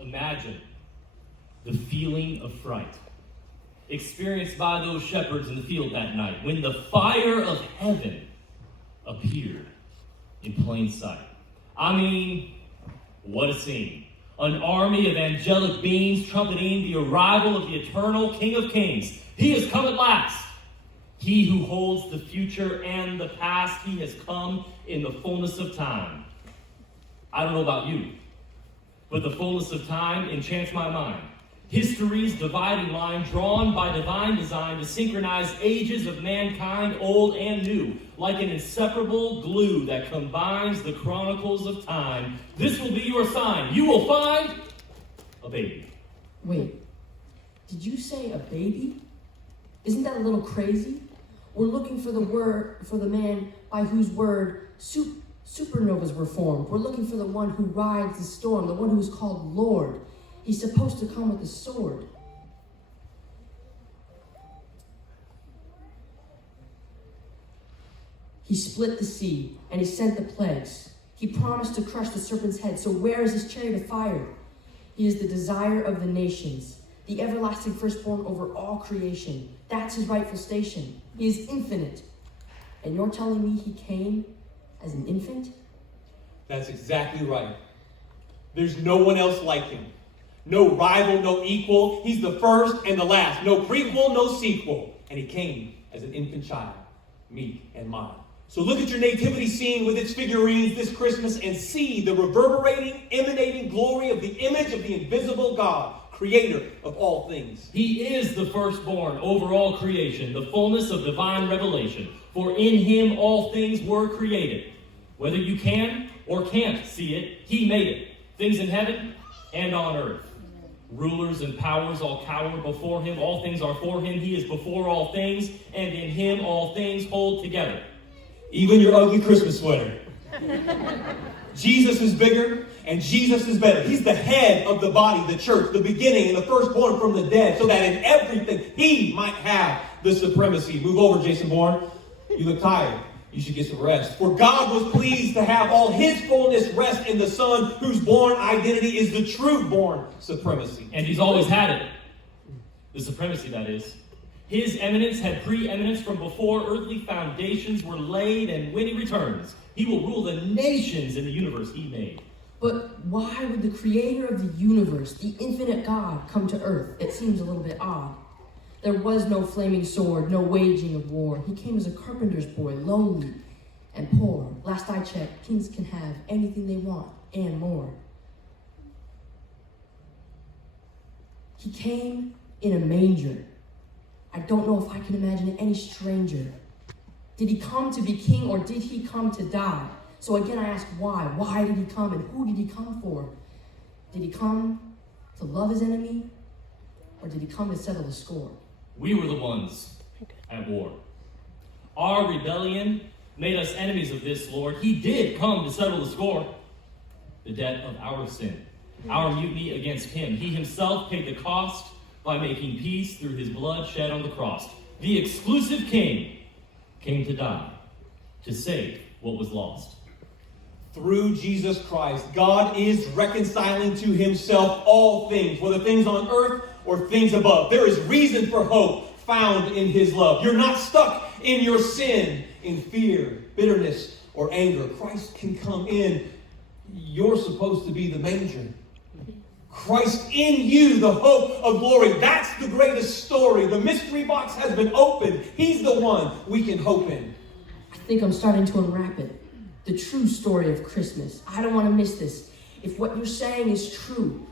Imagine the feeling of fright experienced by those shepherds in the field that night when the fire of heaven appeared in plain sight. I mean, what a scene. An army of angelic beings trumpeting the arrival of the eternal King of Kings. He has come at last. He who holds the future and the past, he has come in the fullness of time. I don't know about you, but the fullness of time enchants my mind. History's dividing line drawn by divine design to synchronize ages of mankind, old and new, like an inseparable glue that combines the chronicles of time. This will be your sign. You will find a baby. Wait, did you say a baby? Isn't that a little crazy? We're looking for the man by whose word supernovas were formed. We're looking for the one who rides the storm, the one who's called Lord. He's supposed to come with a sword. He split the sea, and he sent the plagues. He promised to crush the serpent's head, so where is his chariot of fire? He is the desire of the nations, the everlasting firstborn over all creation. That's his rightful station. He is infinite. And you're telling me he came as an infant? That's exactly right. There's no one else like him. No rival, no equal. He's the first and the last. No prequel, no sequel. And he came as an infant child, meek and mild. So look at your nativity scene with its figurines this Christmas and see the reverberating, emanating glory of the image of the invisible God, creator of all things. He is the firstborn over all creation, the fullness of divine revelation. For in him all things were created. Whether you can or can't see it, he made it. Things in heaven and on earth. Rulers and powers all cower before him. All things are for him. He is before all things, and in him all things hold together. Even your ugly Christmas sweater. Jesus is bigger and Jesus is better. He's the head of the body, the church, the beginning and the firstborn from the dead, so that in everything he might have the supremacy. Move over, Jason Bourne. You look tired. You should get some rest. For God was pleased to have all his fullness rest in the Son, whose born identity is the true born supremacy. And he's always had it. The supremacy, that is. His eminence had preeminence from before earthly foundations were laid, and when he returns, he will rule the nations in the universe he made. But why would the creator of the universe, the infinite God, come to earth? It seems a little bit odd. There was no flaming sword, no waging of war. He came as a carpenter's boy, lowly and poor. Last I checked, kings can have anything they want and more. He came in a manger. I don't know if I can imagine it any stranger. Did he come to be king or did he come to die? So again I ask why? Why did he come and who did he come for? Did he come to love his enemy or did he come to settle the score? We were the ones at war. Our rebellion made us enemies of this Lord. He did come to settle the score. The debt of our sin, our mutiny against him. He himself paid the cost by making peace through his blood shed on the cross. The exclusive king came to die, to save what was lost. Through Jesus Christ, God is reconciling to himself all things, whether things on earth or things above. There is reason for hope found in his love. You're not stuck in your sin, in fear, bitterness, or anger. Christ can come in. You're supposed to be the manger. Christ in you, the hope of glory. That's the greatest story. The mystery box has been opened. He's the one we can hope in. I think I'm starting to unwrap it. The true story of Christmas. I don't want to miss this. If what you're saying is true,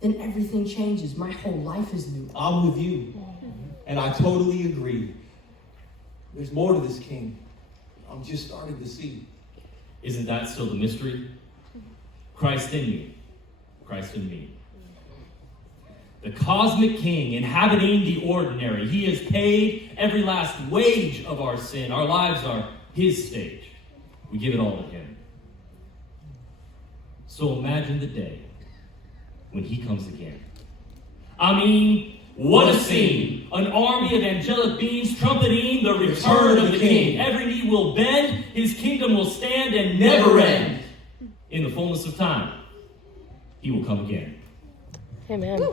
then everything changes. My whole life is new. I'm with you. And I totally agree. There's more to this king. I'm just starting to see. Isn't that still the mystery? Christ in you, Christ in me. The cosmic king inhabiting the ordinary. He has paid every last wage of our sin. Our lives are his stage. We give it all to him. So imagine the day when he comes again. I mean, What a scene! An army of angelic beings trumpeting the return of the King. Every knee will bend, his kingdom will stand and never end. In the fullness of time, he will come again. Amen.